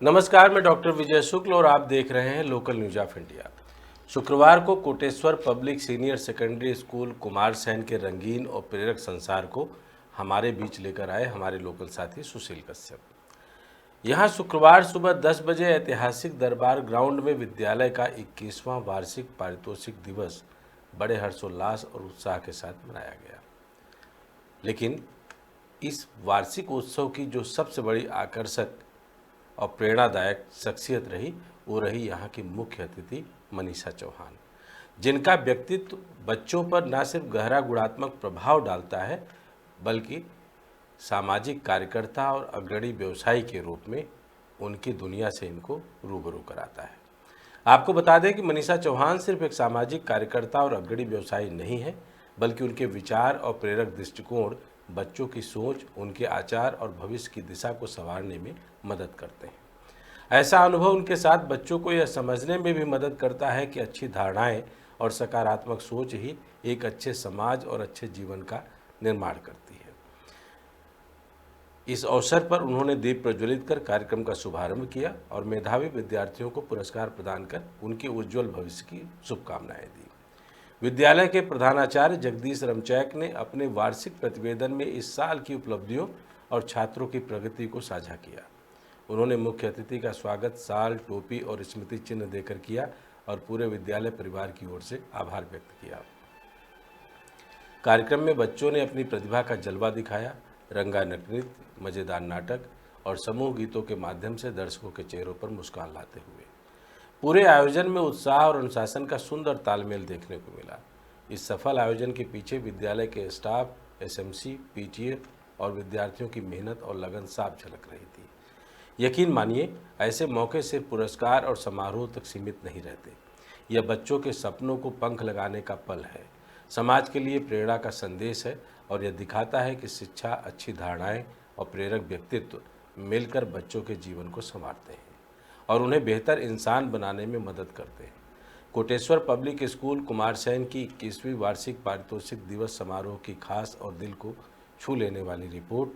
नमस्कार, मैं डॉक्टर विजय शुक्ल और आप देख रहे हैं लोकल न्यूज ऑफ इंडिया। शुक्रवार को Koteshwar public senior secondary school Kumarsain के रंगीन और प्रेरक संसार को हमारे बीच लेकर आए हमारे लोकल साथी सुशील कश्यप। यहाँ शुक्रवार सुबह 10 बजे ऐतिहासिक दरबार ग्राउंड में विद्यालय का 21वां वार्षिक पारितोषिक दिवस बड़े हर्षोल्लास और उत्साह के साथ मनाया गया। लेकिन इस वार्षिक उत्सव की जो सबसे बड़ी आकर्षक और प्रेरणादायक शख्सियत रही वो रही यहाँ की मुख्य अतिथि मनीषा चौहान, जिनका व्यक्तित्व बच्चों पर न सिर्फ गहरा गुणात्मक प्रभाव डालता है बल्कि सामाजिक कार्यकर्ता और अग्रणी व्यवसायी के रूप में उनकी दुनिया से इनको रूबरू कराता है। आपको बता दें कि मनीषा चौहान सिर्फ एक सामाजिक कार्यकर्ता और अग्रणी व्यवसायी नहीं है बल्कि उनके विचार और प्रेरक दृष्टिकोण बच्चों की सोच, उनके आचार और भविष्य की दिशा को संवारने में मदद करते हैं। ऐसा अनुभव उनके साथ बच्चों को यह समझने में भी मदद करता है कि अच्छी धारणाएं और सकारात्मक सोच ही एक अच्छे समाज और अच्छे जीवन का निर्माण करती है। इस अवसर पर उन्होंने दीप प्रज्वलित कर कार्यक्रम का शुभारंभ किया और मेधावी विद्यार्थियों को पुरस्कार प्रदान कर उनके उज्जवल भविष्य की शुभकामनाएं दी। विद्यालय के प्रधानाचार्य जगदीश रमचैक ने अपने वार्षिक प्रतिवेदन में इस साल की उपलब्धियों और छात्रों की प्रगति को साझा किया। उन्होंने मुख्य अतिथि का स्वागत शाल, टोपी और स्मृति चिन्ह देकर किया और पूरे विद्यालय परिवार की ओर से आभार व्यक्त किया। कार्यक्रम में बच्चों ने अपनी प्रतिभा का जलवा दिखाया। रंगारंग नृत्य, मजेदार नाटक और समूह गीतों के माध्यम से दर्शकों के चेहरों पर मुस्कान लाते हुए पूरे आयोजन में उत्साह और अनुशासन का सुंदर तालमेल देखने को मिला। इस सफल आयोजन के पीछे विद्यालय के स्टाफ, एसएमसी, पीटीए और विद्यार्थियों की मेहनत और लगन साफ झलक रही थी। यकीन मानिए, ऐसे मौके सिर्फ पुरस्कार और समारोह तक सीमित नहीं रहते। यह बच्चों के सपनों को पंख लगाने का पल है, समाज के लिए प्रेरणा का संदेश है और यह दिखाता है कि शिक्षा, अच्छी धारणाएं और प्रेरक व्यक्तित्व मिलकर बच्चों के जीवन को संवारते हैं और उन्हें बेहतर इंसान बनाने में मदद करते हैं। कोटेश्वर पब्लिक स्कूल कुमारसैन की 21वीं वार्षिक पारितोषिक दिवस समारोह की खास और दिल को छू लेने वाली रिपोर्ट,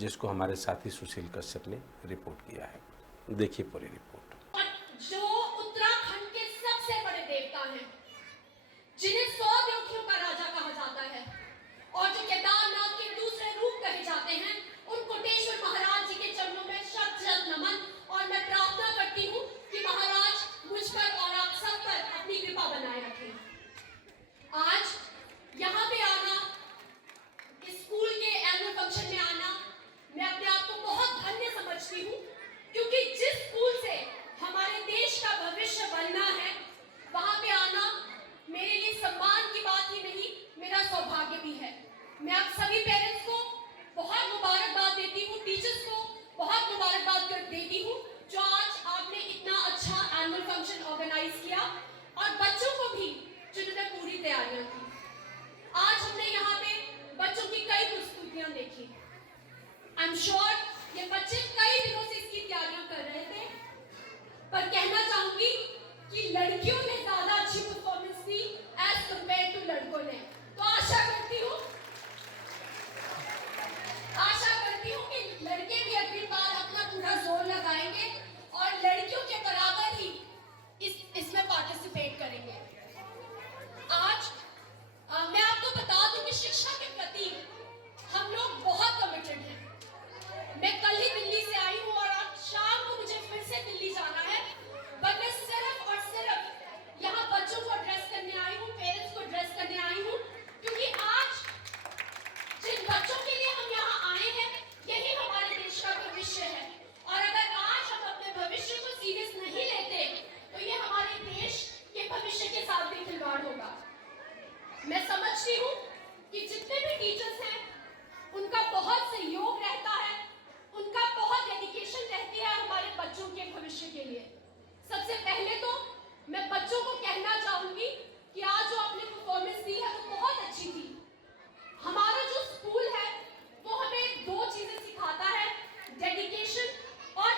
जिसको हमारे साथी सुशील कश्यप ने रिपोर्ट किया है। देखिए पूरी रिपोर्ट। जो उत्तराखंड के सबसे बड़े देवता हैं, जिन्हें 100 देवताओं का राजा कहा जाता है और जो केदारनाथ के दूसरे रूप कहे जाते हैं, उन कोटेश्वर महाराज जी के चरणों में शत शत नमन। और मैं प्रार्थना करती हूँ कि महाराज मुझ पर और आप सब पर अपनी कृपा बनाए रखें। आज यहाँ पे आना, स्कूल के एनुअल फंक्शन में आना, मैं अपने आप को बहुत धन्य समझती हूँ, क्योंकि जिस स्कूल से हमारे देश का भविष्य बनना है, वहाँ पे आना मेरे लिए सम्मान की बात ही नहीं, मेरा सौभाग्य भी है। मैं आप सभी पेरेंट्स को बहुत मुबारकबाद देती हूँ, टीचर्स को बहुत मुबारकबाद देती हूँ, जो आज आपने इतना अच्छा एनुअल फंक्शन ऑर्गेनाइज किया और बच्चों को भी जिन्होंने पूरी तैयारियां की। आज हमने यहाँ पे बच्चों की कई प्रस्तुतियां देखी। आई एम श्योर ये बच्चे कई दिनों से इसकी तैयारियां कर रहे थे, पर कहना चाहूंगी कि लड़कियों ने ज्यादा अच्छी परफॉर्मेंस दी एज कंपेयर टू लड़कों ने। तो आशा करती हूँ कि लड़के भी अगली बार अपना पूरा जोर लगाएंगे और लड़कियों के बराबर ही इसमें पार्टिसिपेट करेंगे। आज मैं आपको बता दूं कि शिक्षा के प्रति हम लोग बहुत कमिटेड हैं। मैं कल ही दिल्ली से आई हूँ और आज शाम को मुझे फिर से दिल्ली जाना है, पर मैं सिर्फ और सिर्फ यहाँ बच्चों को एड्रेस करने आई हूँ, पेरेंट्स को एड्रेस करने आई हूँ, क्योंकि आज जिन बच्चों के लिए हम यहाँ आए हैं, यही हमारे देश का भविष्य है। और अगर आज हम अपने भविष्य को सीरियस नहीं लेते तो ये हमारे देश के भविष्य के साथ भी खिलवाड़ होगा। मैं समझती हूँ कि जितने भी टीचर्स हैं उनका बहुत सहयोग रहता है, उनका बहुत डेडिकेशन रहती है हमारे बच्चों के भविष्य के लिए। सबसे पहले तो मैं बच्चों को कहना चाहूंगी कि आज जो आपने परफॉर्मेंस दी है वो बहुत अच्छी थी। हमारा जो स्कूल है वो हमें दो चीजें सिखाता है, डेडिकेशन और